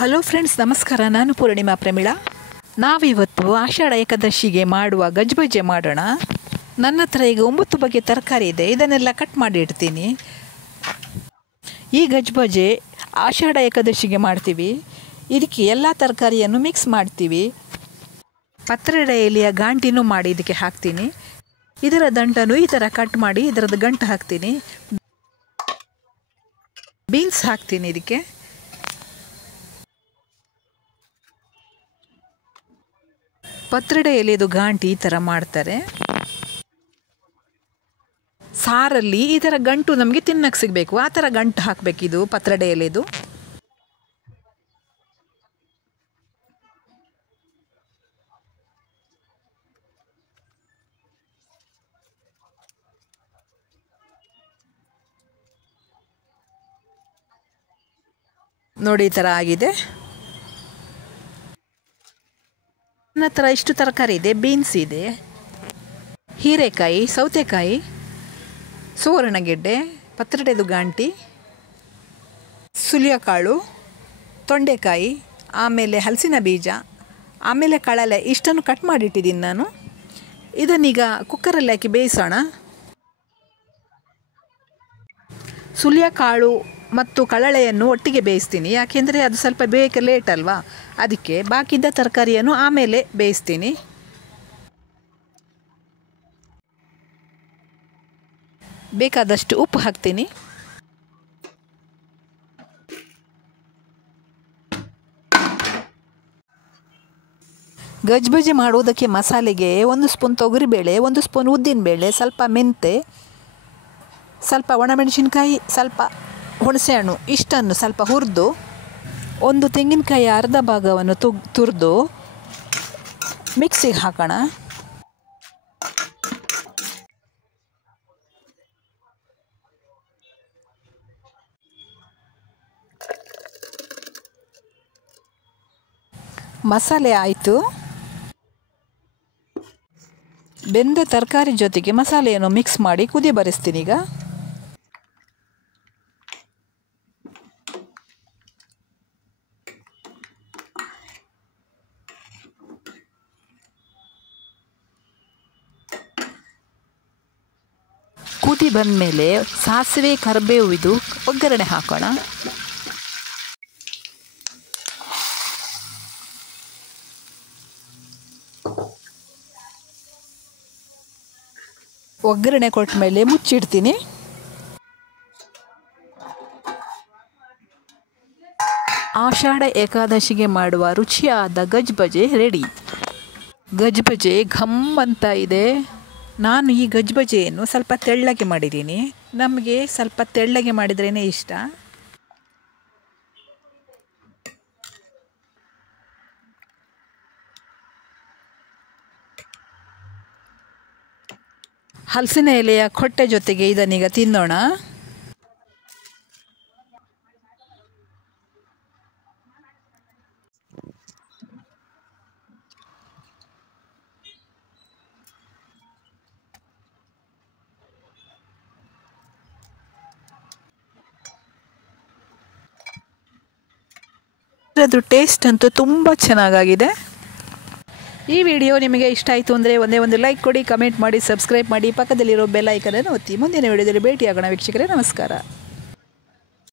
Hello friends, ನಮಸ್ಕಾರ. ನಾನು ಪೂರ್ಣಿಮಾ ಪ್ರಮೀಳಾ. ನಾವಿವತ್ತು ಆಷಾಢ ಏಕಾದಶಿಗೆ ಮಾಡುವ ಗಜ್ಬಜ್ಜೆ ಮಾಡೋಣ. ನನ್ನ ಹತ್ರ ಈಗ 9 ಬಗೆಯ ತರಕಾರಿ ಇದೆ. ಇದನ್ನೆಲ್ಲ ಕಟ್ ಮಾಡಿ ಇಡ್ತೀನಿ. ಈ ಗಜ್ಬಜ್ಜೆ ಆಷಾಢ ಏಕಾದಶಿಗೆ ಮಾಡ್ತೀವಿ. ಇದಕ್ಕೆ ಎಲ್ಲ ತರಕಾರಿಯನ್ನು ಮಿಕ್ಸ್ ಮಾಡ್ತೀವಿ. ಪತ್ರೊಡೆ ಎಲೆಯ ಗಾಂಟಿನೂ ಮಾಡಿ ಇದಕ್ಕೆ ಹಾಕ್ತೀನಿ. ಇದರ ದಂಟನ್ನು ಈ ಥರ ಕಟ್ ಮಾಡಿ ಇದರದ್ದು ಗಂಟು ಹಾಕ್ತೀನಿ. ಬೀನ್ಸ್ ಹಾಕ್ತೀನಿ ಇದಕ್ಕೆ. ಪತ್ರೊಡೆ ಎಲೆದು ಗಾಂಟಿ ಈ ಥರ ಮಾಡ್ತಾರೆ. ಸಾರಲ್ಲಿ ಈ ಥರ ಗಂಟು ನಮಗೆ ತಿನ್ನಕ್ಕೆ ಸಿಗಬೇಕು, ಆ ಥರ ಗಂಟು ಹಾಕಬೇಕಿದು ಪತ್ರೊಡೆ ಎಲೆದು. ನೋಡಿ, ಈ ಥರ ಆಗಿದೆ. ನನ್ನ ಹತ್ರ ಇಷ್ಟು ತರಕಾರಿ ಇದೆ. ಬೀನ್ಸ್ ಇದೆ, ಹೀರೆಕಾಯಿ, ಸೌತೆಕಾಯಿ, ಸುವರ್ಣಗೆಡ್ಡೆ, ಪತ್ರೊಡೆದು ಗಾಂಟಿ, ಸುಲಿಯಕಾಳು, ತೊಂಡೆಕಾಯಿ, ಆಮೇಲೆ ಹಲಸಿನ ಬೀಜ, ಆಮೇಲೆ ಕಳಲೆ. ಇಷ್ಟನ್ನು ಕಟ್ ಮಾಡಿಟ್ಟಿದ್ದೀನಿ ನಾನು. ಇದನ್ನೀಗ ಕುಕ್ಕರಲ್ಲಿ ಹಾಕಿ ಬೇಯಿಸೋಣ. ಸುಲಿಯಕಾಳು ಮತ್ತು ಕಳಲೆಯನ್ನು ಒಟ್ಟಿಗೆ ಬೇಯಿಸ್ತೀನಿ, ಯಾಕೆಂದರೆ ಅದು ಸ್ವಲ್ಪ ಬೇಯಕ್ಕೆ ಲೇಟ್ ಅಲ್ವಾ. ಅದಕ್ಕೆ ಬಾಕಿದ್ದ ತರಕಾರಿಯನ್ನು ಆಮೇಲೆ ಬೇಯಿಸ್ತೀನಿ. ಬೇಕಾದಷ್ಟು ಉಪ್ಪು ಹಾಕ್ತೀನಿ. ಗಜ್ಬಜ್ಜೆ ಮಾಡುವುದಕ್ಕೆ ಮಸಾಲೆಗೆ 1 ಸ್ಪೂನ್ ತೊಗರಿಬೇಳೆ, 1 ಸ್ಪೂನ್ ಉದ್ದಿನಬೇಳೆ, ಸ್ವಲ್ಪ ಮೆಂತೆ, ಸ್ವಲ್ಪ ಒಣಮೆಣಸಿನ್ಕಾಯಿ, ಸ್ವಲ್ಪ ಹುಣಸೆಹಣ್ಣು, ಇಷ್ಟನ್ನು ಸ್ವಲ್ಪ ಹುರಿದು, 1 ತೆಂಗಿನಕಾಯಿ ಅರ್ಧ ಭಾಗವನ್ನು ತುರಿದು ಮಿಕ್ಸಿಗೆ ಹಾಕೋಣ. ಮಸಾಲೆ ಆಯಿತು. ಬೆಂದ ತರಕಾರಿ ಜೊತೆಗೆ ಮಸಾಲೆಯನ್ನು ಮಿಕ್ಸ್ ಮಾಡಿ ಕುದಿ ಬರಿಸ್ತೀನಿ. ಈಗ ಕುದಿ ಬಂದಮೇಲೆ ಸಾಸಿವೆ, ಕರಿಬೇವು ಇದು ಒಗ್ಗರಣೆ ಹಾಕೋಣ. ಒಗ್ಗರಣೆ ಕೊಟ್ಟ ಮೇಲೆ ಮುಚ್ಚಿಡ್ತೀನಿ. ಆಷಾಢ ಏಕಾದಶಿಗೆ ಮಾಡುವ ರುಚಿಯಾದ ಗಜ್ಬಜ್ಜೆ ರೆಡಿ. ಗಜ್ಬಜ್ಜೆ ಘಮ್ ಅಂತ ಇದೆ. ನಾನು ಈ ಗಜ್ಬಜ್ಜೆಯನ್ನು ಸ್ವಲ್ಪ ತೆಳ್ಳಗೆ ಮಾಡಿದ್ದೀನಿ. ನಮಗೆ ಸ್ವಲ್ಪ ತೆಳ್ಳಗೆ ಮಾಡಿದ್ರೇ ಇಷ್ಟ. ಹಲಸಿನ ಎಲೆಯ ಕೊಟ್ಟೆ ಜೊತೆಗೆ ಇದನ್ನೀಗ ತಿನ್ನೋಣ. ಅದರ ಟೇಸ್ಟ್ ಅಂತೂ ತುಂಬ ಚೆನ್ನಾಗಿದೆ. ಈ ವಿಡಿಯೋ ನಿಮಗೆ ಇಷ್ಟ ಆಯಿತು ಅಂದರೆ ಒಂದು ಲೈಕ್ ಕೊಡಿ, ಕಮೆಂಟ್ ಮಾಡಿ, ಸಬ್ಸ್ಕ್ರೈಬ್ ಮಾಡಿ, ಪಕ್ಕದಲ್ಲಿರೋ ಬೆಲ್ ಐಕನನ್ನು ಒತ್ತಿ. ಮುಂದಿನ ವಿಡಿಯೋದಲ್ಲಿ ಭೇಟಿಯಾಗೋಣ ವೀಕ್ಷಕರೇ. ನಮಸ್ಕಾರ.